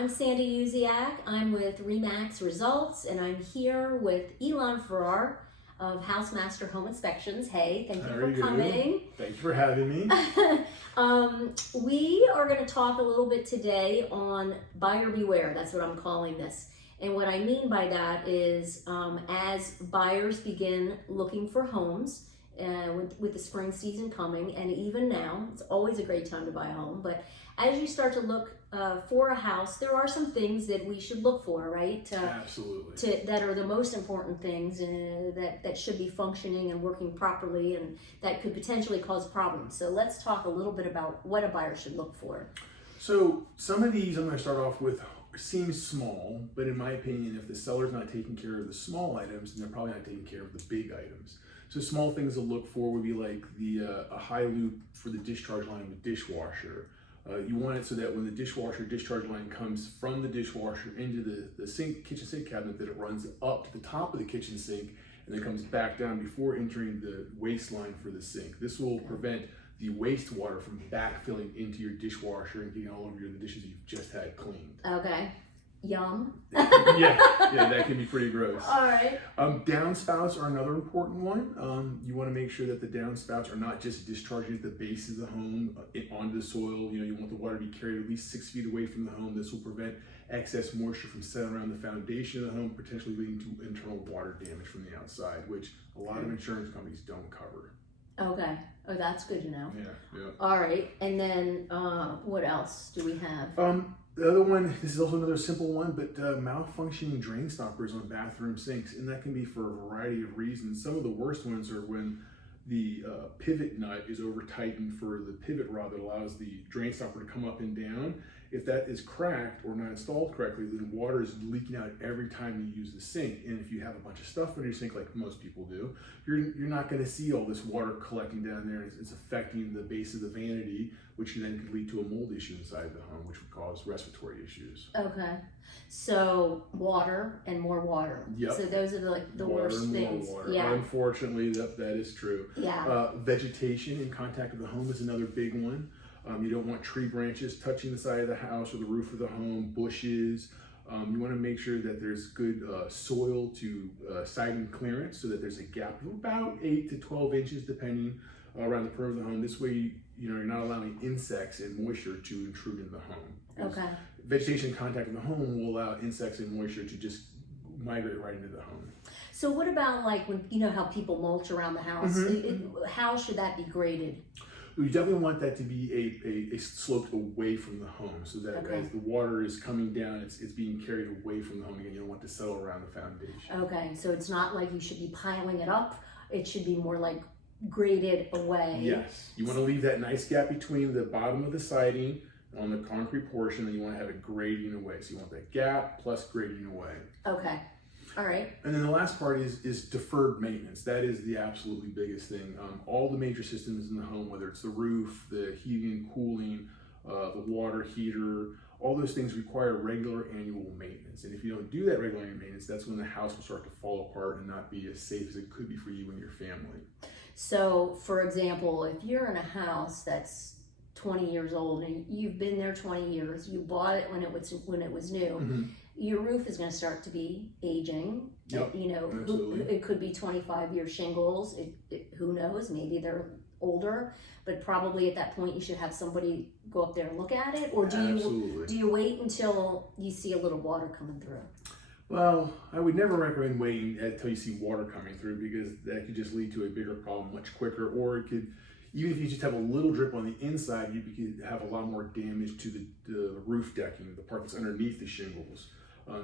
I'm Sandy Uziak. I'm with Remax Results, and I'm here with Ilan Ferrar of Housemaster Home Inspections. Hey, thank you for coming. Thank you for having me. We are going to talk a little bit today on buyer beware. That's what I'm calling this. And what I mean by that is as buyers begin looking for homes, with the spring season coming, and even now, it's always a great time to buy a home, but as you start to look for a house, there are some things that we should look for, right? Absolutely. That are the most important things that should be functioning and working properly, and that could potentially cause problems. So let's talk a little bit about what a buyer should look for. So some of these I'm going to start off with seem small, but in my opinion, if the seller's not taking care of the small items, then they're probably not taking care of the big items. So small things to look for would be like a high loop for the discharge line with dishwasher. You want it so that when the dishwasher discharge line comes from the dishwasher into the kitchen sink cabinet, that it runs up to the top of the kitchen sink and then comes back down before entering the waste line for the sink. This will prevent the wastewater from backfilling into your dishwasher and getting all over the dishes you've just had cleaned. Okay. Yum. yeah, that can be pretty gross. All right. Downspouts are another important one. You want to make sure that the downspouts are not just discharging at the base of the home onto the soil. You want the water to be carried at least 6 feet away from the home. This will prevent excess moisture from settling around the foundation of the home, potentially leading to internal water damage from the outside, which a lot of insurance companies don't cover. Okay. Oh, that's good to know. Yeah. All right. And then what else do we have? The other one, this is also another simple one, but malfunctioning drain stoppers on bathroom sinks, and that can be for a variety of reasons. Some of the worst ones are when the pivot nut is over tightened for the pivot rod that allows the drain stopper to come up and down. If that is cracked or not installed correctly, then water is leaking out every time you use the sink. And if you have a bunch of stuff in your sink, like most people do, you're not going to see all this water collecting down there, and it's affecting the base of the vanity, which then could lead to a mold issue inside the home, which would cause respiratory issues. Okay. So water and more water. Yep. So those are the worst things. Water. Yeah. Unfortunately, that is true. Yeah. Vegetation in contact with the home is another big one. You don't want tree branches touching the side of the house or the roof of the home, bushes. You want to make sure that there's good soil to siding clearance, so that there's a gap of about 8 to 12 inches, depending around the perimeter of the home. This way, you're not allowing insects and moisture to intrude in the home. Okay. Vegetation in contact with the home will allow insects and moisture to just migrate right into the home. So what about like when, how people mulch around the house? How should that be graded? You definitely want that to be a slope away from the home, so that as the water is coming down, it's being carried away from the home. Again, you don't want to settle around the foundation. Okay, so it's not like you should be piling it up. It should be more like graded away. Yes, you want to leave that nice gap between the bottom of the siding on the concrete portion, and you want to have it grading away. So you want that gap plus grading away. Okay. All right. And then the last part is deferred maintenance. That is the absolutely biggest thing. All the major systems in the home, whether it's the roof, the heating and cooling, the water heater, all those things require regular annual maintenance. And if you don't do that regular annual maintenance, that's when the house will start to fall apart and not be as safe as it could be for you and your family. So, for example, if you're in a house that's 20 years old and you've been there 20 years, you bought it when it was new, your roof is going to start to be aging. Yep, It could be 25-year shingles. Who knows? Maybe they're older, but probably at that point you should have somebody go up there and look at it. Or do you wait until you see a little water coming through? Well, I would never recommend waiting until you see water coming through, because that could just lead to a bigger problem much quicker, or it could, even if you just have a little drip on the inside, you could have a lot more damage to the roof decking, the part that's underneath the shingles.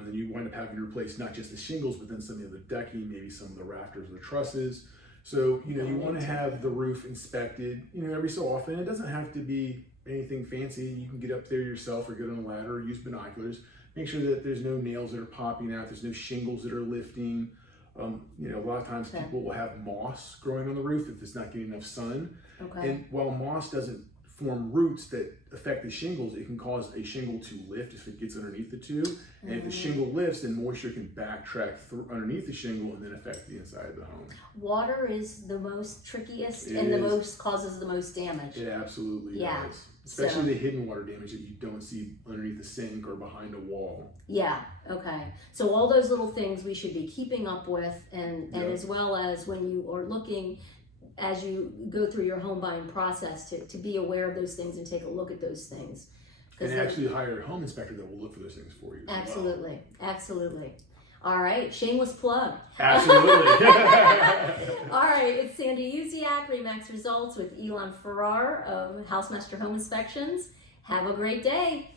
Then you wind up having to replace not just the shingles, but then some of the decking, maybe some of the rafters or the trusses. So, you want to have the roof inspected, every so often. It doesn't have to be anything fancy. You can get up there yourself or get on a ladder or use binoculars. Make sure that there's no nails that are popping out, there's no shingles that are lifting. A lot of times people will have moss growing on the roof if it's not getting enough sun. Okay. And while moss doesn't form roots that affect the shingles, it can cause a shingle to lift if it gets underneath the tube. And if the shingle lifts, then moisture can backtrack underneath the shingle and then affect the inside of the home. Water is the most trickiest and causes the most damage. It absolutely does. Especially the hidden water damage that you don't see underneath the sink or behind a wall. Yeah, okay. So all those little things we should be keeping up with, and as well as when you are looking, as you go through your home buying process, to be aware of those things and take a look at those things. And actually hire a home inspector that will look for those things for you. Absolutely, absolutely. All right, shameless plug. Absolutely. All right, it's Sandy Uziak, Remax Results with Ilan Ferrar of Housemaster Home Inspections. Have a great day.